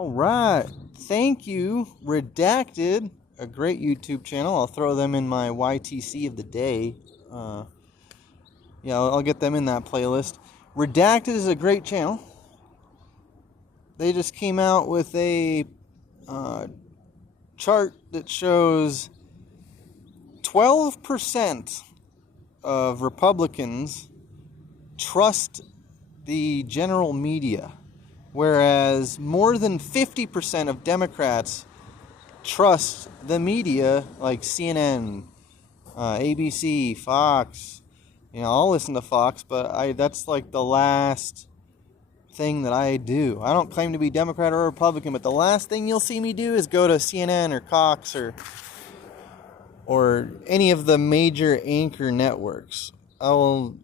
All right. Thank you, Redacted, a great YouTube channel. I'll throw them in my YTC of the day. I'll get them in that playlist. Redacted is a great channel. They just came out with a chart that shows 12% of Republicans trust the general media, whereas more than 50% of Democrats trust the media, like CNN, ABC, Fox. I'll listen to Fox, but that's like the last thing that I do. I don't claim to be Democrat or Republican, but the last thing you'll see me do is go to CNN or Cox or any of the major anchor networks. I will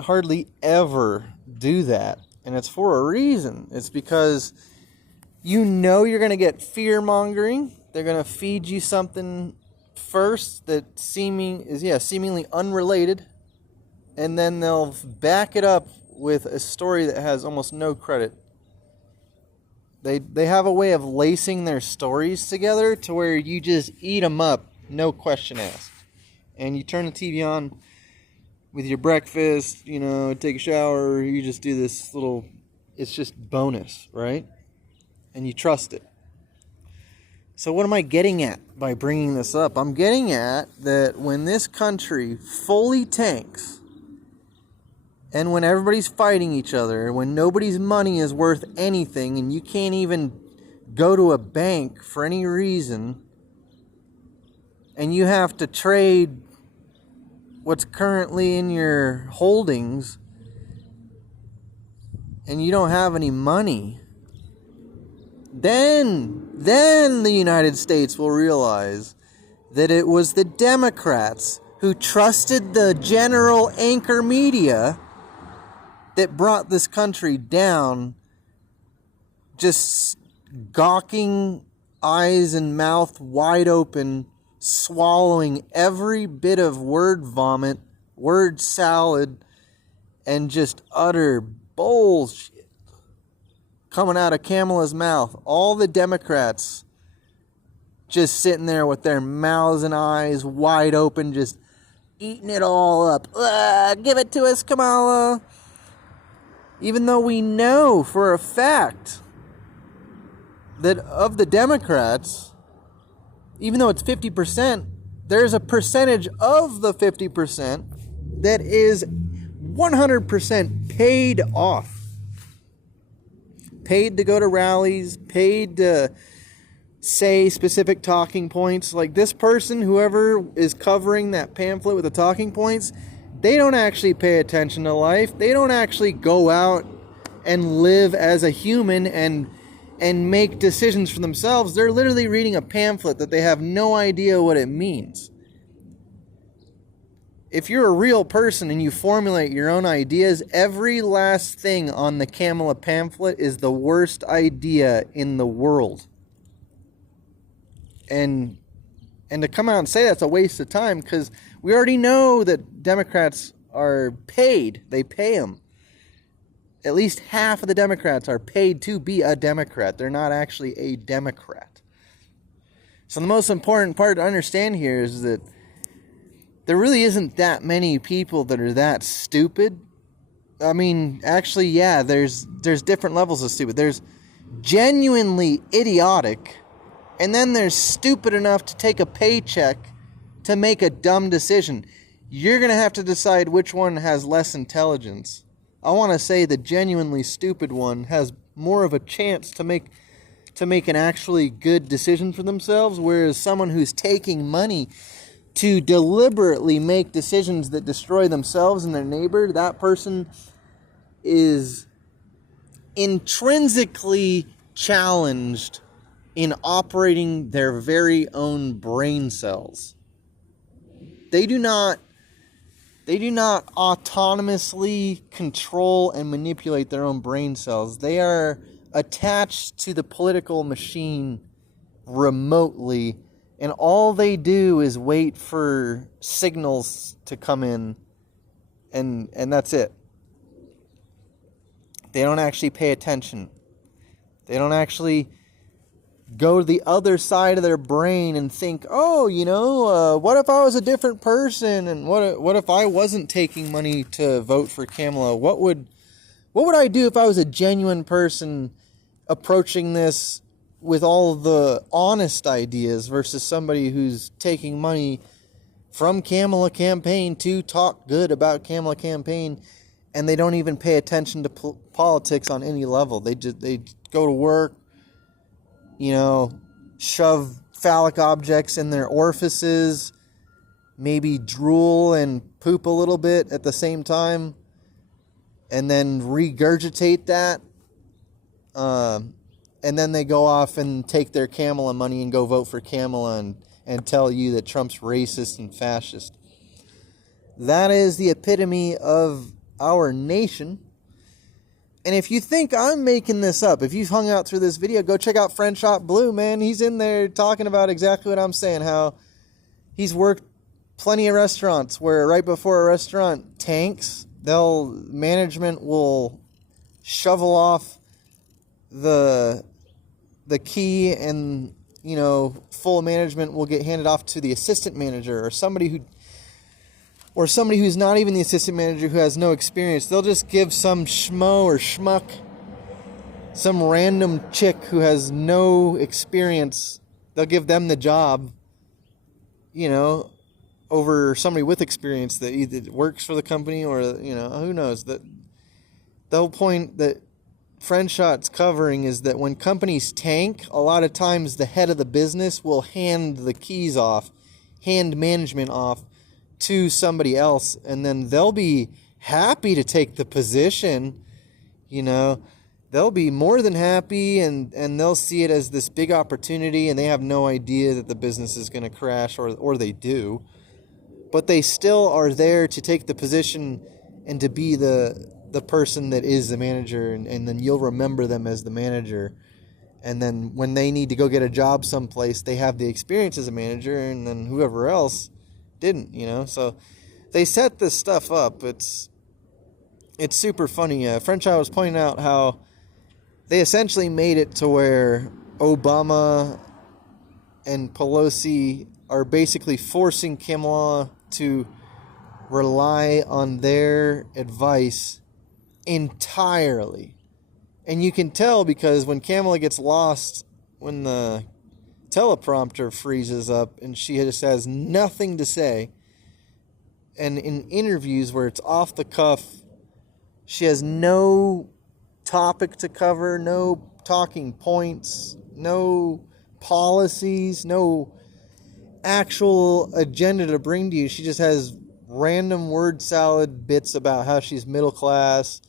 hardly ever do that. And it's for a reason. It's because you're going to get fear-mongering. They're going to feed you something first that seemingly unrelated. And then they'll back it up with a story that has almost no credit. They have a way of lacing their stories together to where you just eat them up, no question asked. And you turn the TV on with your breakfast, take a shower, you just do this little, it's just bonus, right? And you trust it. So what am I getting at by bringing this up? I'm getting at that when this country fully tanks, and when everybody's fighting each other, when nobody's money is worth anything, and you can't even go to a bank for any reason, and you have to trade what's currently in your holdings, and you don't have any money, then the United States will realize that it was the Democrats who trusted the general anchor media that brought this country down, just gawking, eyes and mouth wide open, swallowing every bit of word vomit, word salad, and just utter bullshit coming out of Kamala's mouth. All the Democrats just sitting there with their mouths and eyes wide open, just eating it all up. Give it to us, Kamala. Even though we know for a fact that of the Democrats, even though it's 50%, there's a percentage of the 50% that is 100% paid off. Paid to go to rallies, paid to say specific talking points. Like this person, whoever is covering that pamphlet with the talking points, they don't actually pay attention to life. They don't actually go out and live as a human and make decisions for themselves. They're literally reading a pamphlet that they have no idea what it means. If you're a real person and you formulate your own ideas, every last thing on the Kamala pamphlet is the worst idea in the world. And to come out and say that's a waste of time, because we already know that Democrats are paid. They pay them. At least half of the Democrats are paid to be a Democrat. They're not actually a Democrat. So the most important part to understand here is that there really isn't that many people that are that stupid. I mean, actually, yeah, there's different levels of stupid. There's genuinely idiotic, and then there's stupid enough to take a paycheck to make a dumb decision. You're going to have to decide which one has less intelligence. I want to say the genuinely stupid one has more of a chance to make an actually good decision for themselves, whereas someone who's taking money to deliberately make decisions that destroy themselves and their neighbor, that person is intrinsically challenged in operating their very own brain cells. They do not autonomously control and manipulate their own brain cells. They are attached to the political machine remotely, and all they do is wait for signals to come in, and that's it. They don't actually pay attention. They don't actually go to the other side of their brain and think, oh, what if I was a different person, and what if I wasn't taking money to vote for Kamala? What would I do if I was a genuine person approaching this with all the honest ideas versus somebody who's taking money from Kamala campaign to talk good about Kamala campaign, and they don't even pay attention to politics on any level. They go to work, shove phallic objects in their orifices, maybe drool and poop a little bit at the same time, and then regurgitate that. And then they go off and take their Kamala money and go vote for Kamala and tell you that Trump's racist and fascist. That is the epitome of our nation. And if you think I'm making this up, if you've hung out through this video, go check out Friend Shop Blue, man. He's in there talking about exactly what I'm saying, how he's worked plenty of restaurants where right before a restaurant tanks, management will shovel off the key, and full management will get handed off to the assistant manager or somebody who's not even the assistant manager, who has no experience. They'll just give some schmo or schmuck, some random chick who has no experience, they'll give them the job, over somebody with experience that either works for the company or, who knows. The whole point that Friendshot's covering is that when companies tank, a lot of times the head of the business will hand the keys off, hand management off to somebody else, and then they'll be happy to take the position. They'll be more than happy, and they'll see it as this big opportunity, and they have no idea that the business is going to crash, or they do. But they still are there to take the position and to be the person that is the manager, and then you'll remember them as the manager. And then when they need to go get a job someplace, they have the experience as a manager, and then whoever else didn't, So they set this stuff up. It's super funny. Frenchai was pointing out how they essentially made it to where Obama and Pelosi are basically forcing Kamala to rely on their advice entirely. And you can tell because when Kamala gets lost, when the teleprompter freezes up and she just has nothing to say, and in interviews where it's off the cuff, she has no topic to cover, no talking points, no policies, no actual agenda to bring to you. She just has random word salad bits about how she's middle class.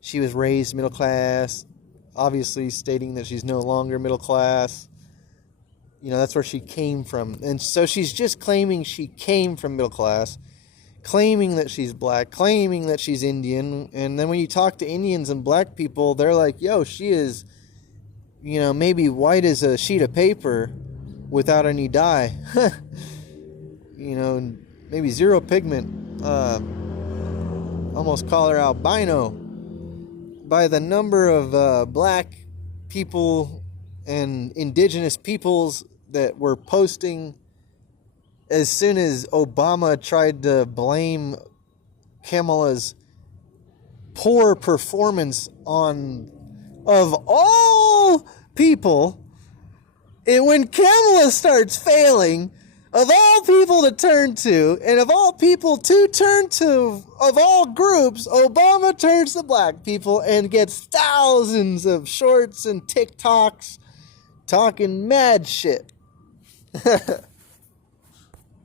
She was raised middle class, obviously stating that she's no longer middle class. That's where she came from. And so she's just claiming she came from middle class, claiming that she's black, claiming that she's Indian. And then when you talk to Indians and black people, they're like, yo, she is, maybe white as a sheet of paper without any dye. Maybe zero pigment. Almost call her albino. By the number of black people and indigenous peoples that were posting as soon as Obama tried to blame Kamala's poor performance on, of all people, and when Kamala starts failing, of all people to turn to, and of all people to turn to, of all groups, Obama turns to black people and gets thousands of shorts and TikToks talking mad shit.